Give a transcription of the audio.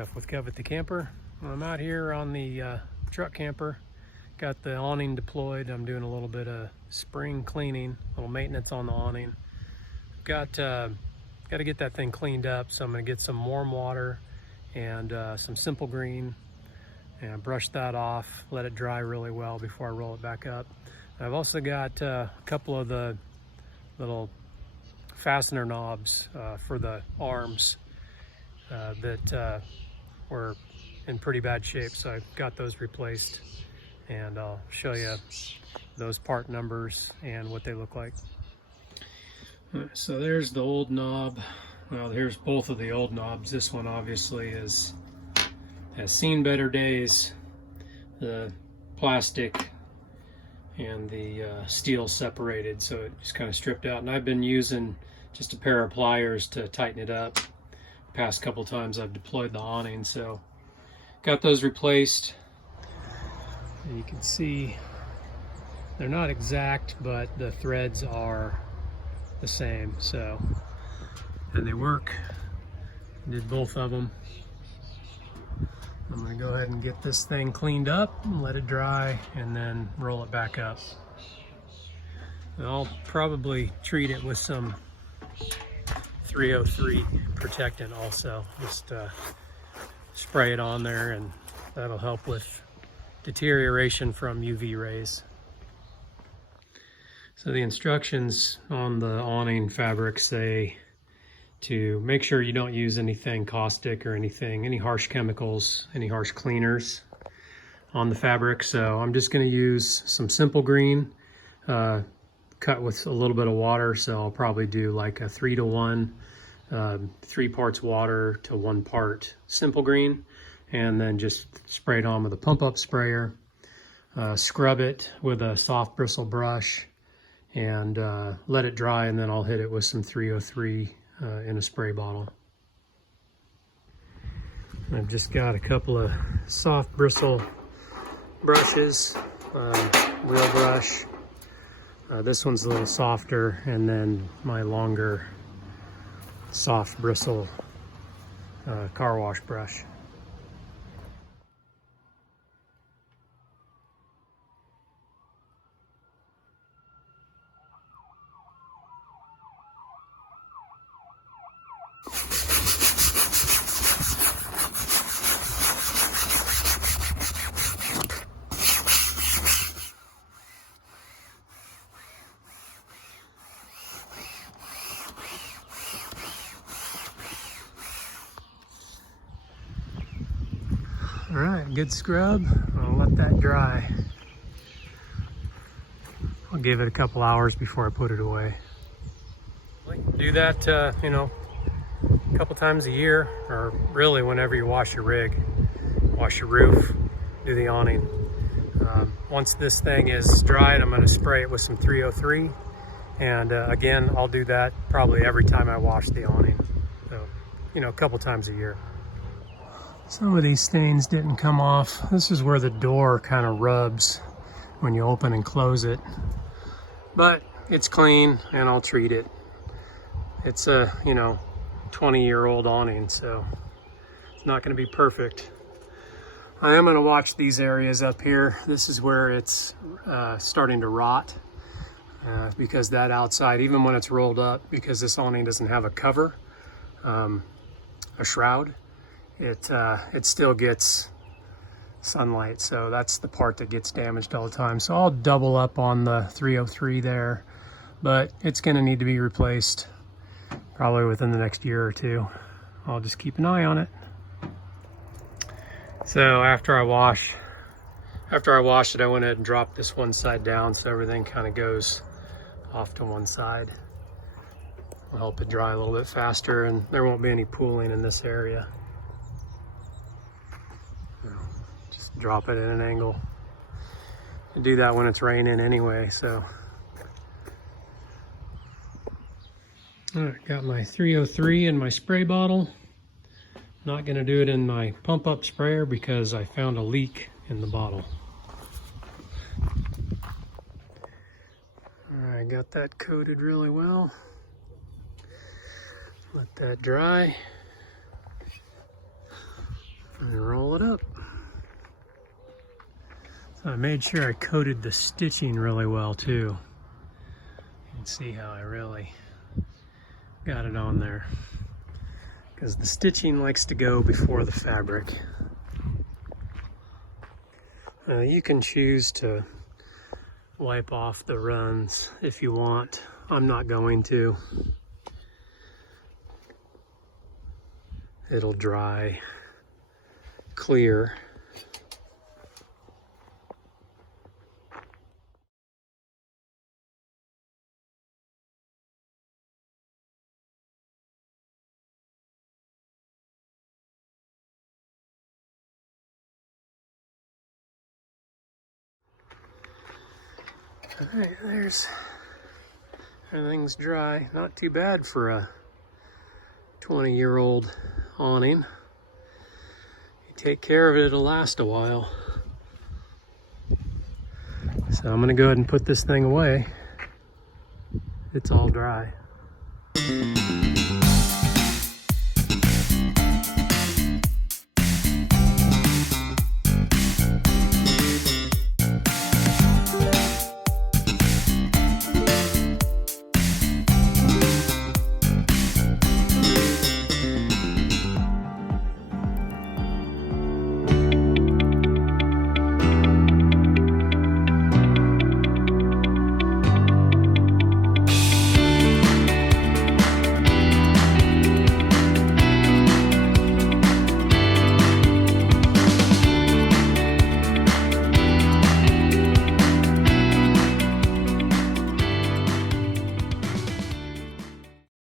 Jeff with Kev at the Camper. I'm out here on the truck camper. Got the awning deployed. I'm doing a little bit of spring cleaning, a little maintenance on the awning. Got to get that thing cleaned up, so I'm going to get some warm water and some Simple Green and brush that off, let it dry really well before I roll it back up. I've also got a couple of the little fastener knobs for the arms that were in pretty bad shape, so I got those replaced, and I'll show you those part numbers and what they look like. So there's the old knob. Well, here's both of the old knobs. This one obviously has seen better days. The plastic and the steel separated, so it just kind of stripped out, and I've been using just a pair of pliers to tighten it up. Past couple times I've deployed the awning, so got those replaced. And you can see they're not exact, but the threads are the same, so, and they work. Did both of them. I'm going to go ahead and get this thing cleaned up, let it dry, and then roll it back up. And I'll probably treat it with some 303 protectant also. Just spray it on there, and that'll help with deterioration from UV rays. So the instructions on the awning fabric say to make sure you don't use anything caustic or any harsh chemicals, any harsh cleaners on the fabric. So I'm just going to use some Simple Green, cut with a little bit of water. So I'll probably do like a 3-to-1, 3 parts water to 1 part Simple Green, and then just spray it on with a pump up sprayer. Scrub it with a soft bristle brush and let it dry, and then I'll hit it with some 303 in a spray bottle. I've just got a couple of soft bristle brushes, wheel brush. This one's a little softer, and then my longer soft bristle car wash brush. All right, good scrub. I'll let that dry. I'll give it a couple hours before I put it away. Do that, you know, a couple times a year, or really whenever you wash your rig, wash your roof, do the awning. Once this thing is dried, I'm going to spray it with some 303, and again, I'll do that probably every time I wash the awning. So, you know, a couple times a year. Some of these stains didn't come off. This is where the door kind of rubs when you open and close it. But it's clean, and I'll treat it. It's a, you know, 20-year-old awning, so it's not going to be perfect. I am going to watch these areas up here. This is where it's starting to rot, because that outside, even when it's rolled up, because this awning doesn't have a cover, a shroud, it still gets sunlight, so that's the part that gets damaged all the time. So I'll double up on the 303 there, but it's going to need to be replaced probably within the next year or two. I'll just keep an eye on it. So after I washed it, I went ahead and dropped this one side down so everything kind of goes off to one side. Will help it dry a little bit faster, and there won't be any pooling in this area. Just drop it at an angle. I do that when it's raining anyway, so. All right, got my 303 in my spray bottle. Not gonna do it in my pump up sprayer because I found a leak in the bottle. All right, got that coated really well. Let that dry. and roll it up. So I made sure I coated the stitching really well too. You can see how I really got it on there, because the stitching likes to go before the fabric. You can choose to wipe off the runs if you want. I'm not going to. It'll dry clear. Alright, everything's dry. Not too bad for a 20-year-old awning. You take care of it, it'll last a while. So I'm gonna go ahead and put this thing away. It's all dry.